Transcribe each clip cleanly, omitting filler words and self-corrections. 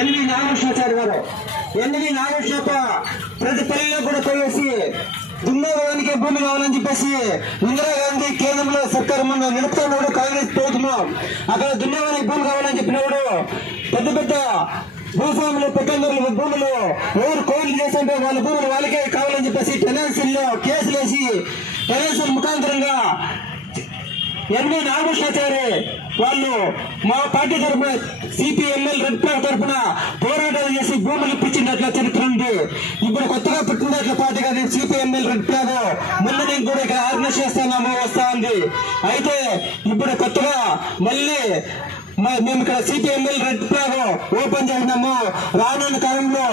N V నాగకృష్ణాచారి గారు ప్రతి పల్లెలో కూడా పోయేసి దున్నడానికి భూమి కావాలని చెప్పేసి ఇందిరాగాంధీ కేంద్రంలో సర్కారు మొన్న నిలుపుతున్నప్పుడు కాంగ్రెస్ ప్రభుత్వం అక్కడ దున్నడానికి భూమి కావాలని చెప్పినప్పుడు పెద్ద పెద్ద భూస్వాములు పెద్దందరుల భూములు ఎవరు కోయిలు చేస్తుంటే వాళ్ళ భూములు వాళ్ళకే కావాలని చెప్పేసి టెనెన్సీల్లో కేసులు వేసి టెనెన్సీ ముఖాంతరంగా ఎన్వి నాగకృష్ణాచారి వాళ్ళు మా పార్టీ తరఫున సిపిఎంఎల్ రెడ్ ఫ్లాగ్ తరఫున పోరాటాలు చేసి భూములు ఇప్పించినట్ల చరిత్ర ఉంది. ఇప్పుడు కొత్తగా పుట్టినట్ల పార్టీగా సిపిఎంఎల్ రెడ్ ఫ్లాగ్ ముందు నేను కూడా ఇక్కడ ఆర్గనైజ్ చేస్తాను వస్తా ఉంది. అయితే ఇప్పుడు కొత్తగా మళ్ళీ మేము ఇక్కడ సిపిఎంఎల్ రెడ్ ఫ్లాగ్ ఓపెన్ చేసినాము. రానున్న కాలంలో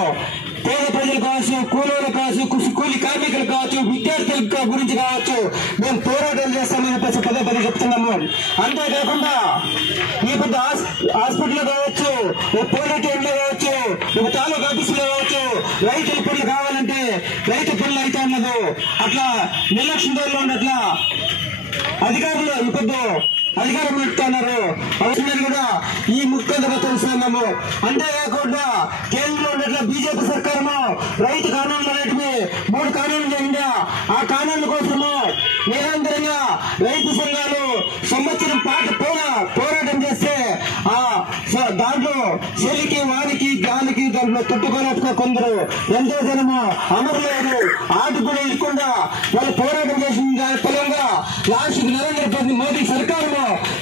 పేద ప్రజలు కావచ్చు, కూలీలు కావచ్చు, కూలి కార్మికులు కావచ్చు, విద్యార్థుల గురించి కావచ్చు మేము పోరాటాలు చేస్తామని చెప్పేసి పదే పదే చెప్తున్నాము. అంతేకాకుండా ఈ పెద్ద హాస్పిటల్ కావచ్చు, పోలీస్ స్టేషన్లో కావచ్చు, తాలూకా ఆఫీసులో కావచ్చు రైతుల పనులు కావాలంటే రైతు పనులు అయితే అన్నది అట్లా నిర్లక్ష్యం ధరలో ఉన్నట్లా అధికారులు ఈ పెద్ద అధికారం పెడుతున్నారు. అవసరం కూడా ఈ ముఖ్యంగా తెలుస్తున్నాము. అంతేకాకుండా కేంద్రంలో ఉన్నట్ల బీజేపీ సర్కారము రైతు కానూన్లు అనేటివి 3 కానూన్లు చేయండి. ఆ కానూన్ల కోసము నిరంతరంగా రైతు సంఘాలు సంవత్సరం పాటు పోరాటం చేస్తే దాంట్లో చెలికి వారికి గాలికి దాంట్లో తట్టుకోలేక కొందరు ఎంతో జనము అమరులేరు ఆటి కూడా ఇవ్వకుండా వాళ్ళు పోరాటం చేసిన ఫలంగా లాస్ట్ నరేంద్ర మోదీ సర్కారు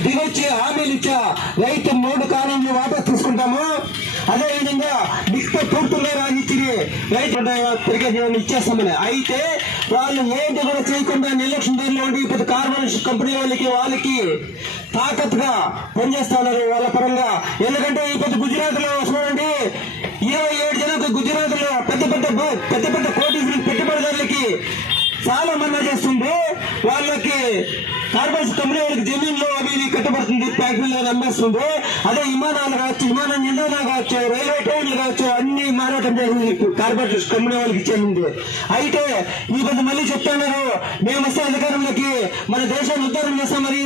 దిగొచ్చి హామీలు ఇచ్చా రైతు 3 కాలంలో వాపస్ తీసుకుంటాము. అదేవిధంగా మిగతా పూర్తిగా రాజిచ్చి రైతు ఇచ్చేస్తామని. అయితే వాళ్ళు ఏంటి కూడా చేయకుండా నిర్లక్ష్యం ధరలో ఉండి ఇప్పుడు కార్పొరేషన్ కంపెనీ వాళ్ళకి తాకత్తుగా పనిచేస్తున్నారు వాళ్ళ పరంగా. ఎందుకంటే ఈ పెద్ద గుజరాత్ లో చూడండి 27 జనాలకు గుజరాత్ లో పెద్ద పెద్ద కోటి పెట్టుబడిదారులకి చాలా మన్నా చేస్తుంది. వాళ్ళకి కార్పొరేషన్ కంపెనీ వాళ్ళకి జమీన్లో అవి కట్టబడుతుంది, ఫ్యాక్టరీలో అమ్మేస్తుంది. అదే విమానాలు కావచ్చు, విమాన నిందన కావచ్చు, రైల్వే ట్రైన్లు కావచ్చు అన్ని మారాటం చేసింది కార్పొరేషన్ కంపెనీ వాళ్ళకి ఇచ్చేసింది. అయితే ఈ పెద్ద మళ్ళీ చెప్తున్నారు మేము వస్తే అధికారంలోకి మన దేశాన్ని ఉద్ధారం చేస్తామని.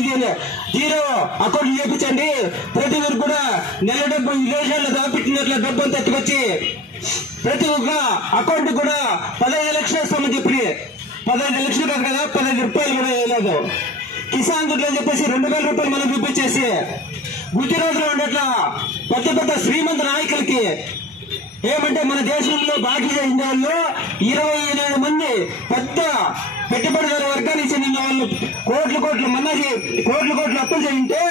జీరో అకౌంట్లు చేపించండి, ప్రతి ఒక్కరు కూడా నెల డబ్బు విదేశాల్లో దాపెట్టినట్ల డబ్బు అంతా ఎత్తుకొచ్చి ప్రతి ఒక్క అకౌంట్ కూడా 15 లక్షలు వేస్తామని చెప్పి 15 లక్షలు కాదు కదా 15 రూపాయలు కూడా వేయలేదు. కిసాన్ దుడ్లు అని చెప్పేసి 2000 రూపాయలు మనం చూపించేసి గుజరాత్ లో ఉండేట్లా పెద్ద శ్రీమంత నాయకులకి ఏమంటే మన దేశంలో బాకీ చేసిన వాళ్ళు 28 మంది పెద్ద పెట్టుబడిదారు వర్గానికి చెందిన వాళ్ళు కోట్లు అప్పులు చేయింటే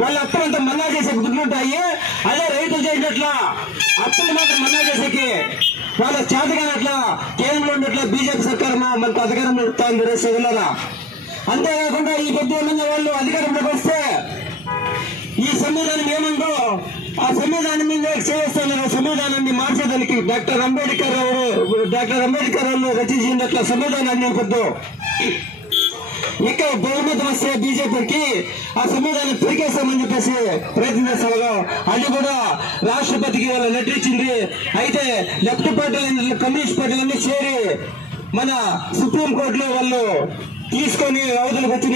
వాళ్ళ అప్పులంతా మన్నా చేసే గుర్తుంటాయి. అదే రైతులు చేసినట్లా అప్పులు మాత్రం మన్నా చేసేకి వాళ్ళ చేతగానట్లా కేంద్రంలో ఉన్నట్ల బీజేపీ సర్కారు మనకు అధికారం నడుపుతాంది రేసులారా. అంతేకాకుండా ఈ పెద్ద వాళ్ళు అధికారంలోకి వస్తే ఈ సంవిధానం ఏమందో ఆ సంవిధానం మీద చేస్తున్నారు. సంవిధానాన్ని మార్చేదానికి డాక్టర్ అంబేద్కర్ వాళ్ళు రచించినట్ల సంవిధానాన్ని పొద్దు ఇక్కడ బహుమతి వస్తే బీజేపీకి ఆ సంవిధానం పెరిగేస్తామని చెప్పేసి ప్రయత్నం చేస్తారు. అది కూడా రాష్ట్రపతికి వాళ్ళ లెటర్ ఇచ్చింది. అయితే లెఫ్ట్ పార్టీలు కమ్యూనిస్ట్ పార్టీలన్నీ చేరి మన సుప్రీంకోర్టులో వాళ్ళు తీసుకొని అవతలకు వచ్చి